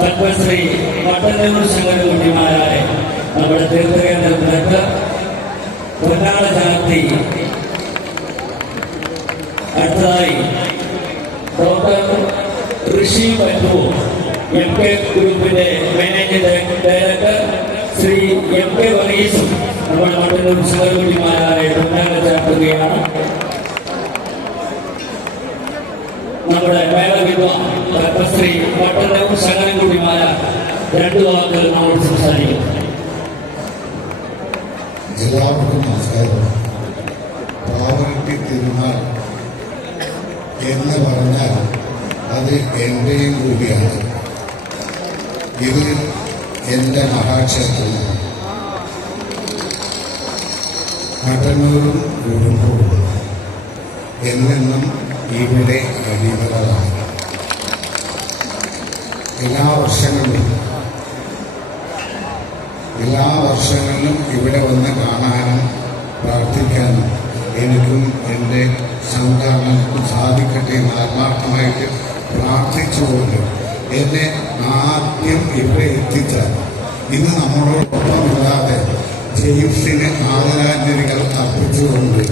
പത്മശ്രീ മട്ടന്നൂർ ശങ്കരകുട്ടിമാരായ നമ്മുടെ തീർത്ഥകേന്ദ്രത്തിലേക്ക് പൊന്നാട ചാർത്തി അടുത്തതായി doctor Rishi Pallu M K ഗ്രൂപ്പിന്റെ managing director Shri M K വർഗീസും നമ്മുടെ മട്ടന്നൂർ ശങ്കരകുട്ടിമാരായ പൊന്നാട ചാർത്തുകയാണ്. നമ്മുടെ മേളവിദ്വാൻ പത്മശ്രീ മട്ടന്നൂർ ശങ്കരൻകുട്ടിമാര രണ്ടു വാക്കുകൾ നമ്മോട് സംസാരിക്കും. എല്ലാവർക്കും നമസ്കാരം. പാവറട്ടി തിരുനാൾ എന്ന് പറഞ്ഞാൽ അത് എന്റെയും കൂടിയാണ്. ഇത് എന്റെ മഹാക്ഷേത്രമാണ്. മട്ടന്നൂരും കുടുംബവും എന്നെന്നും ഇവിടെ അടിമകളാണ്. എല്ലാ വർഷങ്ങളിലും ഇവിടെ വന്ന് കാണാനും പ്രാർത്ഥിക്കാനും എനിക്കും എൻ്റെ സംഘാടനത്തിനും സാധിക്കട്ടെ എന്ന് ആത്മാർത്ഥമായിട്ട് പ്രാർത്ഥിച്ചുകൊണ്ട് എന്നെ ആദ്യം ഇവിടെ എത്തിച്ചാൽ ഇന്ന് നമ്മളോടൊപ്പമില്ലാതെ ജെയിംസിന് ആദരാഞ്ജലികൾ അർപ്പിച്ചുകൊണ്ട്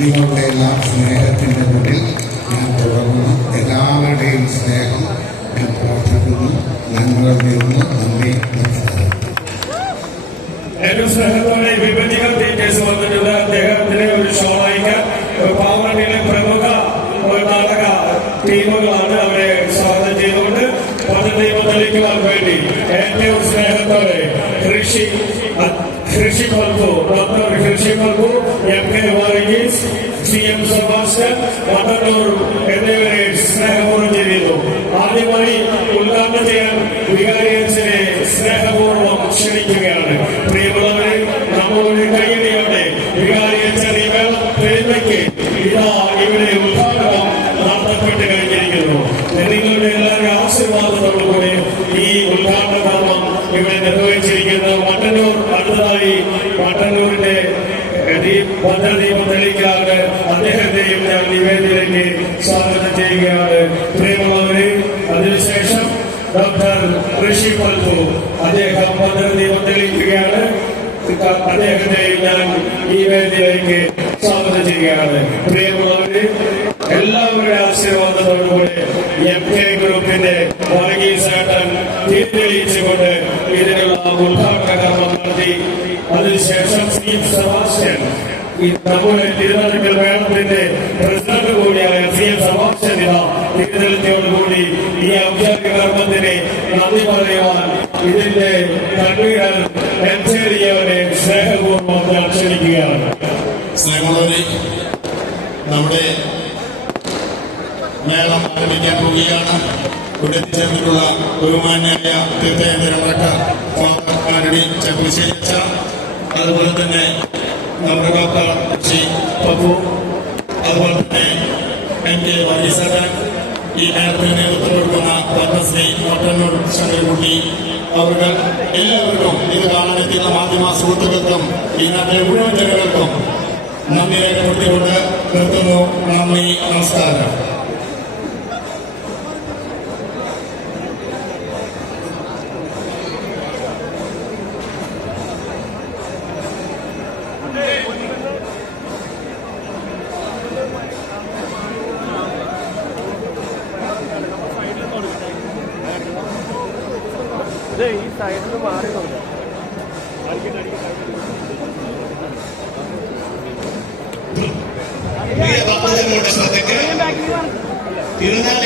നിങ്ങളുടെ എല്ലാ സ്നേഹത്തിൻ്റെ മുന്നിൽ ഞാൻ തുടർന്നു. എല്ലാവരുടെയും സ്നേഹം ഞാൻ പ്രാർത്ഥിക്കുന്നു. നന്മകൾ നേരുന്നു. നന്ദി, നമസ്കാരം. ഏറ്റവും സ്നേഹത്തോടെ വിഭജികൾ കേസ് വന്നിട്ടുണ്ട്. അദ്ദേഹത്തിന് ഒരു ഷോ വായിക്കാൻ പാവറട്ടിയിലെ പ്രമുഖ നാടക ടീമുകളാണ് അവരെ സ്വാഗതം ചെയ്തുകൊണ്ട് പദ്ധതി തെളിയിക്കുവാൻ വേണ്ടി ഏറ്റവും സ്നേഹത്തോടെ Rishi Palpu, doctor Rishi Palpu, M K Varghese, C M Sebastian, Mattannur എന്നിവരെ സ്നേഹപൂർവ്വം ചെയ്തു. ആദ്യമായി ഉദ്ഘാടനം ചെയ്യാൻ വികാരി അച്ഛനെ സ്നേഹപൂർവ്വം ക്ഷണിക്കുകയാണ്. പ്രിയമുള്ളവരെ, നമ്മളുടെ കൈയടിയോടെ വികാരി അച്ഛൻ ഈ പെരുമയ്ക്ക് ഇതാ ഇവിടെ ഉദ്ഘാടനം നടത്തപ്പെട്ട് കഴിഞ്ഞിരിക്കുന്നു. നിങ്ങളുടെ എല്ലാവരുടെ ആശീർവാദത്തോടുകൂടി ഈ ഉദ്ഘാടന കർമ്മം ഇവിടെ നിർവഹിച്ചിരിക്കുന്നു. മട്ടന്നൂർ അടുത്തതായി മട്ടന്നൂരിന്റെ പദ്ധതിയും തെളിയിക്കാതെ അദ്ദേഹത്തെയും ഞാൻ നിവേദിയിലേക്ക് സ്വാഗതം ചെയ്യുകയാണ്. പ്രിയമുള്ളവരെ, അതിനുശേഷം ഡോക്ടർ ഋഷി പൽപു അദ്ദേഹം പദ്ധതി തെളിയിക്കുകയാണ്. അദ്ദേഹത്തെയും ഞാൻ ഈ വേദിയിലേക്ക് സ്വാഗതം ചെയ്യുകയാണ്. പ്രിയമുള്ളവരെ, എല്ലാവരുടെ ആശീർവാദത്തോടുകൂടി എം കെ ഗ്രൂപ്പിന്റെ വർഗീസേട്ടൻ തെളിയിച്ചുകൊണ്ട് ഇതിനുള്ള ഉദ്ഘാടന കർമ്മം നടത്തി. അതിനുശേഷം സി സെബാസ്റ്റ്യൻ, നമ്മുടെ തിരുവനന്തപുരം മേളത്തിന്റെ പ്രസിഡന്റ് കൂടിയായ സി എം സെബാസ്റ്റ്യൻ തിരുനെല്ലിയോടുകൂടി ഈ ഔദ്യോഗിക കർമ്മത്തിന് നന്ദി പറയുവാൻ ഇതിന്റെ കൺവീനർ എംചേരിയവരെ സ്നേഹപൂർവ്വം ഞാൻ ക്ഷണിക്കുകയാണ്. സ്നേഹമുള്ളവരെ, നമ്മുടെ മേളം ആരംഭിക്കാൻ പോവുകയാണ്. ഇവിടെ എത്തിച്ചേർന്നിട്ടുള്ള ബഹുമാന്യായ തീർത്ഥേന്ദ്രമടക്ക ഫാദർ ചക്കുശ്ശേരി അച്ഛ, അതുപോലെ തന്നെ നമ്മുടെ ഡോക്ടർ ഋഷി പപ്പു, അതുപോലെ തന്നെ എം കെ വർഗീസേട്ടൻ, ഈ മേളത്തിന് നേതൃത്വം കൊടുക്കുന്ന പത്മശ്രീ മട്ടന്നൂർ ശങ്കരൻകുട്ടി അവർക്ക് എല്ലാവർക്കും ഇത് കാണാനെത്തുന്ന മാധ്യമ സുഹൃത്തുക്കൾക്കും ഈ നാട്ടിലെ മുഴുവൻ ജനങ്ങൾക്കും നന്ദി രേഖപ്പെടുത്തിക്കൊണ്ട് നിർത്തുന്നു. നന്ദി, നമസ്കാരം. ഈ സൈഡിൽ മാറിയിട്ടുണ്ട്. പ്രിയ ഭക്തജനങ്ങളുടെ ശ്രദ്ധയ്ക്ക് തിരുനാൾ